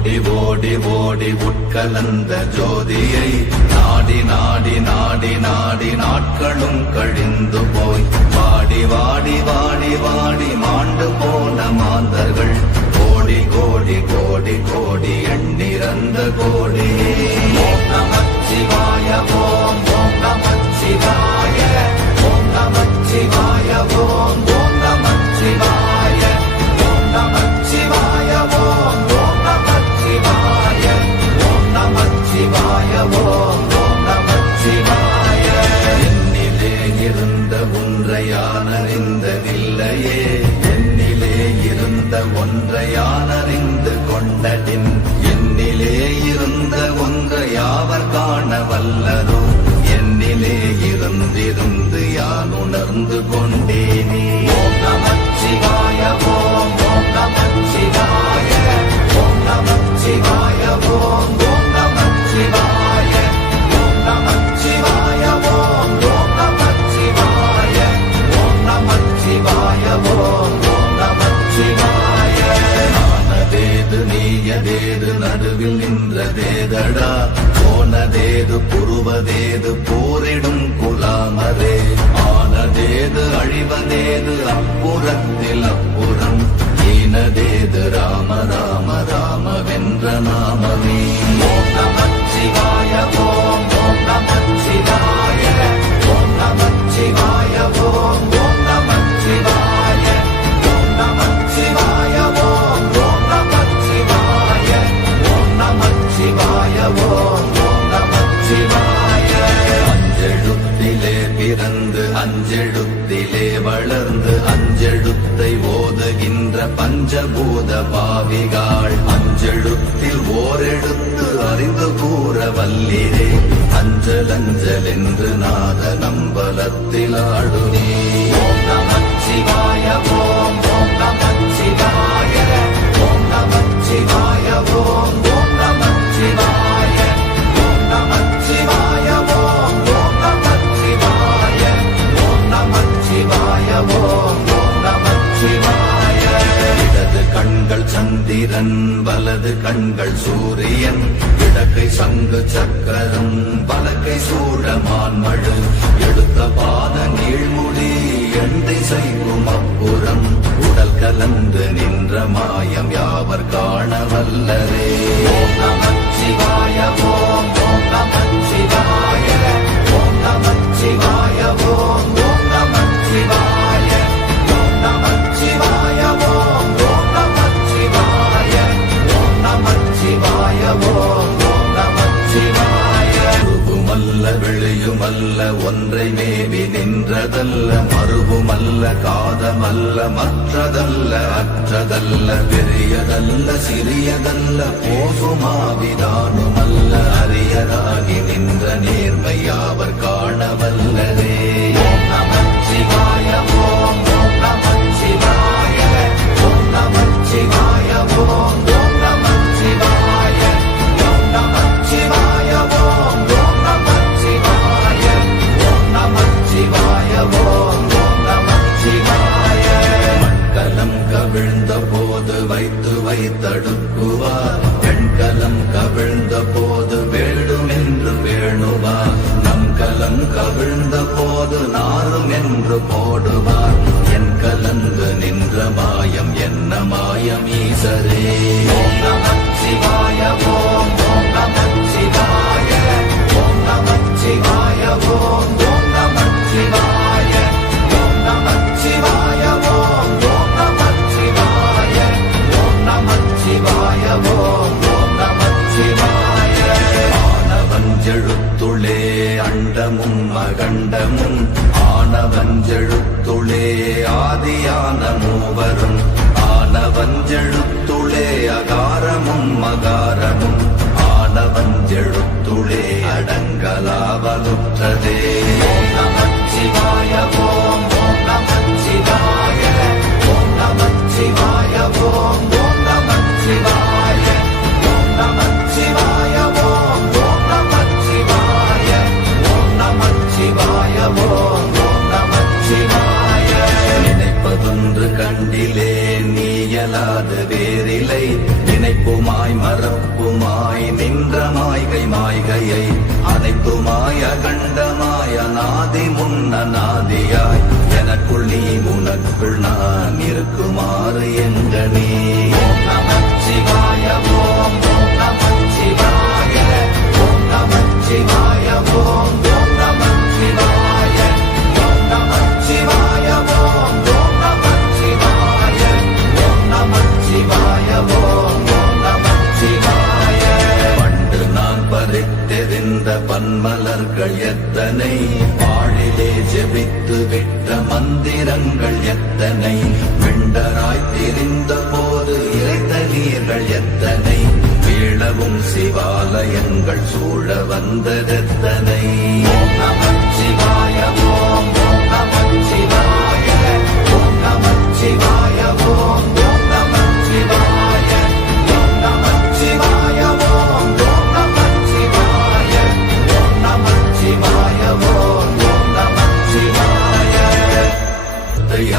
ஓடி ஓடி ஓடி உட்கலந்த ஜோதியை நாடி நாடி நாடி நாடி நாட்களும் கழிந்து போய் வாடி வாடி வாடி வாடி மாண்டு போன மாந்தர்கள் கோடி கோடி கோடி கோடி எண்ணிறந்த கோடி. ஓம் நமச்சிவாய ஓம் ஓம் நமச்சிவாய ஓம் நமச்சிவாய ஓம் ஓம் நமச்சிவாய ஓம் நமச்சிவாய ஓம் ஓம் நமச்சிவாய ஓம் நமச்சிவாய ஓம் ஓம் நமச்சிவாய. என்னிலே இருந்த ஒன்றை யான் அறிந்ததில்லையே, என்னிலே இருந்த ஒன்றை யான் அறிந்து கொண்டடின், என்னிலே இருந்த ஒன்றை யாவர் காண வல்லரோ, என்னிலே இருந்திருந்து யான் உணர்ந்து கொண்டேனே. ஓம் நமச்சிவாய ஓம் ஓம் நமச்சிவாய ஓம் நமச்சிவாய ஓம் ஓம் நமச்சிவாய ஓம் நமச்சிவாய ஓம் ஓம் நமச்சிவாய ஓம் நமச்சிவாய ஓம் ஓம் நமச்சிவாய. ஆனதேது நீயதேது நடுவில் நின்றதேதடா, போனதேது புருவதேது போரிடும் குலாமரே, ஆனதேது அழிவதேது அப்புறத்தில் அப்புறம், ஈனதேது ராம ராம ராம வென்ற நாமமே. ஓம் நமச்சிவாய ஓம் ஓம் நமச்சிவாய ஓம் நமச்சிவாய ஓம் ஓம் நமச்சிவாய ஓம் நமச்சிவாய ஓம் ஓம் நமச்சிவாய ஓம் நமச்சிவாய ஓம் ஓம் நமச்சிவாய. அஞ்செழுத்திலே பிறந்து அஞ்செழுத்திலே வளர்ந்து அஞ்செழுத்தை ஓதுகின்ற பஞ்சபூத பாவிகாள், அஞ்செழுத்தில் ஓரெழுத்து அறிந்து கூற வல்லிரே, அஞ்சல் அஞ்சல் என்று நாத நம்பலத்தில் ஆடுனே. ஓம் நமச்சிவாய ஓம் ஓம் நமச்சிவாய ஓம் நமச்சிவாய ஓம் ஓம் நமச்சிவாய ஓம் நமச்சிவாய ஓம் ஓம் நமச்சிவாய ஓம் நமச்சிவாய ஓம் ஓம் நமச்சிவாய. இடது கண்கள் சந்திரன் வலது கண்கள் சூரியன், இடக்கை சங்கு சக்கரம் வலக்கை சூழமான் மழு, எடுத்த பாத நீழ்முடி எண்டை செய்யும் அப்புறம், உடல் கலந்து நின்ற மாயம் யாவர் காண வல்லரே. ஓம் நமச்சிவாய ஓம் ஓம் நமச்சிவாய ஓம் நமச்சிவாய ஓம் ஓம் நமச்சிவாய ஓம் நமச்சிவாய ஓம் ஓம் நமச்சிவாய ஓம் நமச்சிவாய ஓம் ஓம் நமச்சிவாய. உருவுமல்ல வெளியுமல்ல ஒன்றை மேவி நின்றதல்ல, மறுவுமல்ல காதமல்ல மற்றதல்ல அற்றதல்ல, பெரியதல்ல சிறியதல்ல போகுமாவிதானுமல்ல, அரியராகி நின்ற நேர்மை யாவர் காண வல்லரே. ஓம் நமச்சிவாய ஓம் ஓம் நமச்சிவாய ஓம் நமச்சிவாய ஓம் ஓம் நமச்சிவாய ஓம் நமச்சிவாய ஓம் ஓம் நமச்சிவாய ஓம் நமச்சிவாய ஓம் ஓம் நமச்சிவாய. மண்கலம் கவிழ்ந்த போது வைத்து வைத்தடுக்குவார், பெண்கலம் கவிழ்ந்த போது வேடும் என்று வேணுவார், நம் கலம் கவிழ்ந்த போது நாரும் என்று போடுவார், என் கலந்து நின்ற மாயம் என்ன மாயம் ஈசரே. ஓம் நமச்சிவாய ஓம் ஓம் நமச்சிவாய ஓம் நமச்சிவாய ஓம் ஓம் நமச்சிவாய ஓம் நமச்சிவாய ஓம் ஓம் நமச்சிவாய ஓம் நமச்சிவாய ஓம் ஓம் நமச்சிவாய. ஆனவஞ்செழுத்துளே அண்டமும் அகண்டமும், ஆனவஞ்செழுத்துளே ஆதியான மூவரும், ஆனவஞ்செழுத்துளே அகாரமும் அகாரமும், ஆனவஞ்செழுத்துளே அடங்கலாவலுற்றதே. ஓம் நமச்சிவாய ஓம் ஓம் நமச்சிவாய ஓம் நமச்சிவாய ஓம் ஓம் நமச்சிவாய ஓம் நமச்சிவாய ஓம் ஓம் நமச்சிவாய ஓம் நமச்சிவாய ஓம் ஓம் நமச்சிவாய. நினைப்பதொன்று கண்டிலே நீயலாது வேறில்லை, நினைப்புமாய் மறப்பு அனாதியாய் எனக்குள் நீ உனக்குள் நான் இருக்குமாறு எங்கனே. ஓம் நமச்சிவாய ஓம் ஓம் நமச்சிவாய ஓம் நமச்சிவாய ஓம் ஓம் நமச்சிவாய ஓம் நமச்சிவாய ஓம் ஓம் நமச்சிவாய ஓம் நமச்சிவாய ஓம் ஓம் நமச்சிவாய. பண்டு நான் பறித்தெறிந்த பன்மலர்கள் எத்தனை, பாழிலே ஜெபித்து விட்ட மந்திரங்கள் எத்தனை, விண்டராய் திரிந்த போது இறைத்த நீர்கள் எத்தனை, வீழவும் சிவாலயங்கள் சூழ வந்ததெத்தனை. ஓம் நமச்சிவாய ஓம் ஓம் நமச்சிவாய ஓம் நமச்சிவாய ஓம் ஓம் நமச்சிவாய ஓம் நமச்சிவாய ஓம் ஓம் நமச்சிவாய ஓம் நமச்சிவாய ஓம் ஓம் நமச்சிவாய.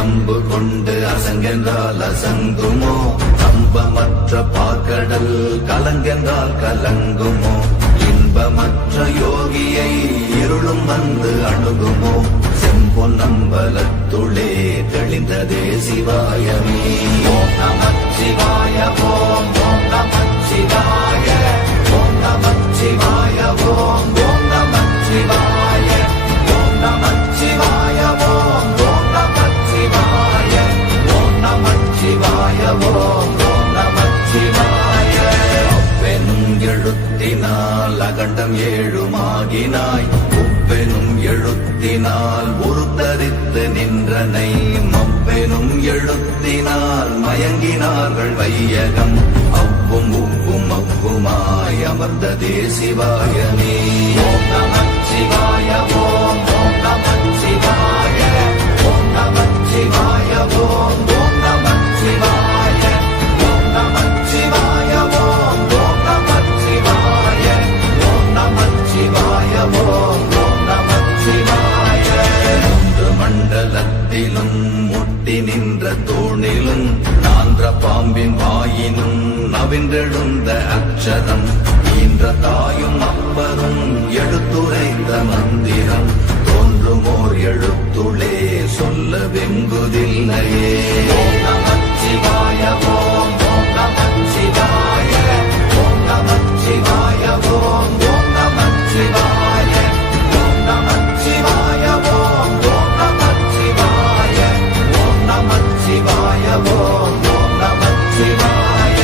அம்பு கொண்டு அசங்கென்றால் அசங்குமோ, கம்பமற்ற பாக்கடல் கலங்கென்றால் கலங்குமோ, இன்பமற்ற யோகியை இருளும் வந்து அணுகுமோ, செம்பொன்னம்பலத்துளே தெளிந்ததே சிவாயமே. ஓம் நமச்சிவாய ஓம் ஓம் நமச்சிவாய ஓம் நமச்சிவாய ஓம் ஓம் நமச்சிவாய ஓம் நமச்சிவாய ஓம் ஓம் நமச்சிவாய ஓம் நமச்சிவாய ஓம் ஓம் நமச்சிவாய. அப்பெனும் எழுத்தினால் அகண்டம் ஏழுமாகினாய், உப்பெனும் எழுத்தினால் உருத்தரித்து நின்றனை, மப்பெனும் எழுத்தினால் மயங்கினார்கள் வையகம், அவ்வும் உப்பும் அவ்வுமாய் அமர்ந்ததே சிவாயமே. ஓம் நமச்சிவாய ஓம் ஓம் நமச்சிவாய ஓம் நமச்சிவாய ஓம் ஓம் நமச்சிவாய ஓம் நமச்சிவாய ஓம் ஓம் நமச்சிவாய ஓம் நமச்சிவாய ஓம் ஓம் நமச்சிவாய. மூன்று மண்டலத்திலும் முட்டி நின்ற தூணிலும் நான்ற பாம்பின் வாயினும் நவின்றெழுந்த அக்ஷரம், ஈன்ற தாயும் அப்பரும் எடுத்துரைத்த மந்திரம், தோன்றுமோர் எழுத்துளே சொல்ல வெங்குதில்லையே. ஓம் நமச்சிவாய ஓம் ஓம் நமச்சிவாய ஓம் நமச்சிவாய ஓம் ஓம் நமச்சிவாய ஓம் நமச்சிவாய ஓம் ஓம் நமச்சிவாய ஓம் நமச்சிவாய ஓம் ஓம் நமச்சிவாய.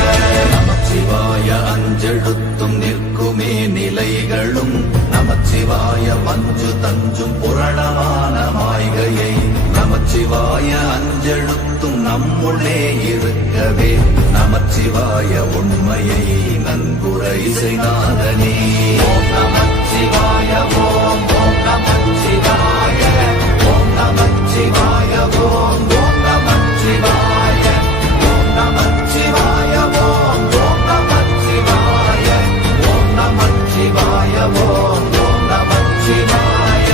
நமச்சிவாய அஞ்செழுத்தும் நிற்குமே நிலைகளும், நமச்சிவாய மஞ்சு தஞ்சும் புரணமான மாய்கையை, நமச்சிவாய அஞ்செழுத்தும் நம்முள்ளே இருக்கவே, நமச்சிவாய உண்மையை நன்குரை செய்தாதனே. ஓம் நமச்சிவாய ஓம் ஓம் நமச்சிவாய ஓம் நமச்சிவாய ஓம் ஓம் நமச்சிவாய ஓம் நமச்சிவாய ஓம் ஓம் நமச்சிவாய ஓம் நமச்சிவாய ஓம் ஓம் நமச்சிவாய.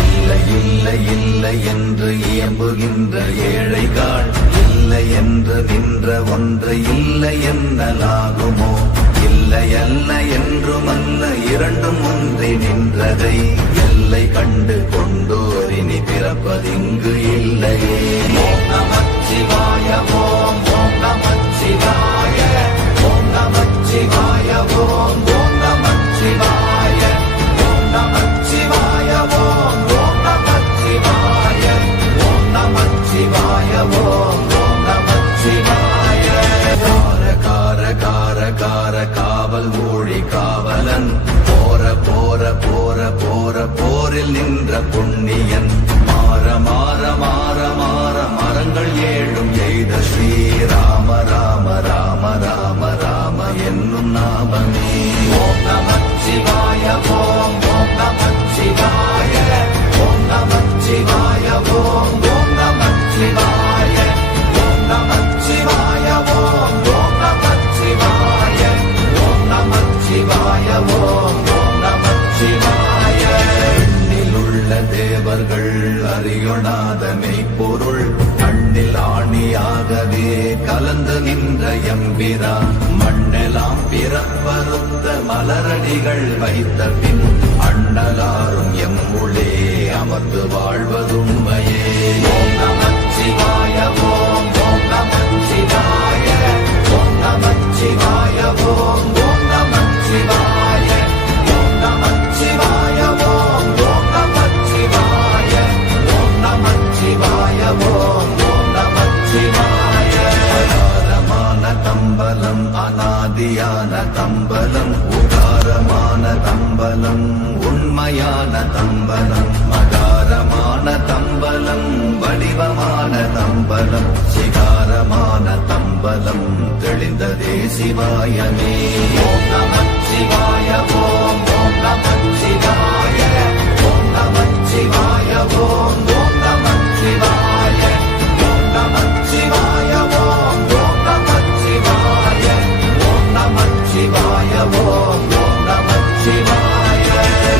இல்லை இல்லை இல்லை என்று இயம்புகின்ற ஏழைகள், இல்லை என்று நின்ற ஒன்றை இல்லை என்னலாகுமோ, இல்லை அல்ல என்றுமல்ல இரண்டும் ஒன்றி நின்றதை, எல்லை கண்டு கொண்டோரினி பிறப்பதிங்கு இல்லையே. ஓம் நமச்சிவாய ஓம் ஓம் நமச்சிவாய ஓம் நமச்சிவாய ஓம் ஓம் நமச்சிவாய ஓம் நமச்சிவாய ஓம் ஓம் நமச்சிவாய ஓம் நமச்சிவாய ஓம் ஓம் நமச்சிவாய. கார கார கார கார காவல் ஊழி காவலன், போர போர போர போர போரில் நின்ற புண்ணியன், மாற மாற மாற மாற மரங்கள் ஏழும் எய்த ஸ்ரீராம ராம ராம ராம ராம என்னும் நாமமே. ஓம் நமச்சிவாய ஓம் ஓம் நமச்சிவாய ஓம் நமச்சிவாய ஓம் ஓம் நமச்சிவாய ஓம் நமச்சிவாய ஓம் ஓம் நமச்சிவாய ஓம் நமச்சிவாய ஓம் ஓம் நமச்சிவாய. எண்ணிலுள்ள தேவர்கள் அறியொணாத மெய்ப்பொருள், கண்ணில் ஆணியாகவே கலந்து நின்ற எம்பிரா, மண்ணெல்லாம் பிறப்பறுத்த மலரடிகள் வைத்த பின் அண்ணலாரும் எம்முளே அமர்ந்து வாழ்வதுண்மையே. ஓம் நமச்சிவாய ஓம் ஓம் நமச்சிவாய ஓம் நமச்சிவாய ஓம் ஓம் நமச்சிவாய ஓம் நமச்சிவாய ஓம் ஓம் நமச்சிவாய ஓம் நமச்சிவாய ஓம் ஓம் நமச்சிவாய. அகாரமான தம்பலம் அநாதியான தம்பலம் உகாரமான தம்பலம் உண்மையான தம்பலம் மகாரமான தம்பலம் வடிவமான தம்பலம் சிகாரமான தம்பலம் தெளிந்ததே சிவாயமே. ஓம் நமச்சிவாய ஓம் ஓம் நமச்சிவாய ஓம் நமச்சிவாய ஓம் ஓம் நமச்சிவாய ஓம் நமச்சிவாய ஓம் ஓம் நமச்சிவாய ஓம் நமச்சிவாய ஓம் ஓம் நமச்சிவாய.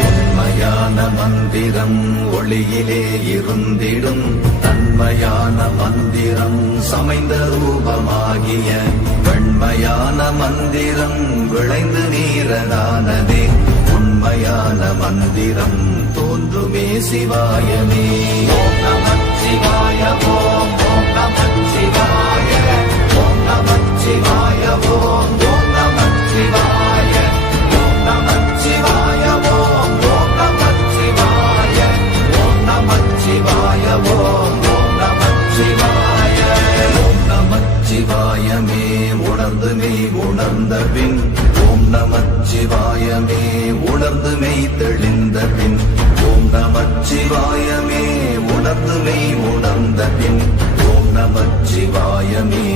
உண்மையான மந்திரம் ஒளியிலே இருந்திடும் தன்மையான மந்திரம் சமைந்த ரூபமாகிய வெண்மையான மந்திரம் விளைந்து நீரதானதே. உண்மையான மந்திரம் தோன்றுமே சிவாயமே. ஓம் நமச்சிவாய ஓம் ஓம் நமச்சிவாய ஓம் நமச்சிவாய ஓம் ஓம் நமச்சிவாய ஓம் நமச்சிவாய ஓம் ஓம் நமச்சிவாய ஓம் நமச்சிவாய ஓம் ஓம் நமச்சிவாய. ஓம் நமச்சிவாயமே உணர்ந்துமே உணர்ந்த பின் ஓம் நமச்சிவாயமே உணர்ந்துமே தெளிந்த பின் ஓம் நமச்சிவாயமே உணர்ந்துமே உணர்ந்த பின் ஓம் நமச்சிவாயமே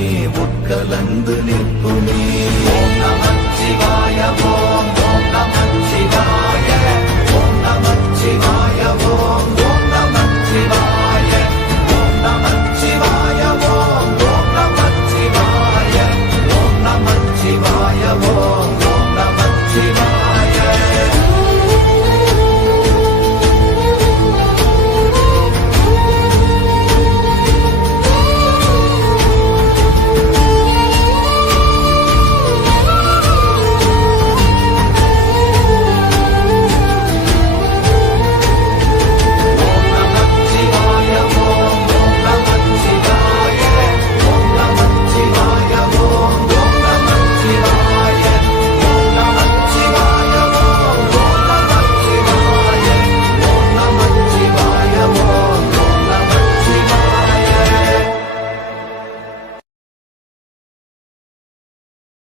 உட்கலந்து நிற்குமே.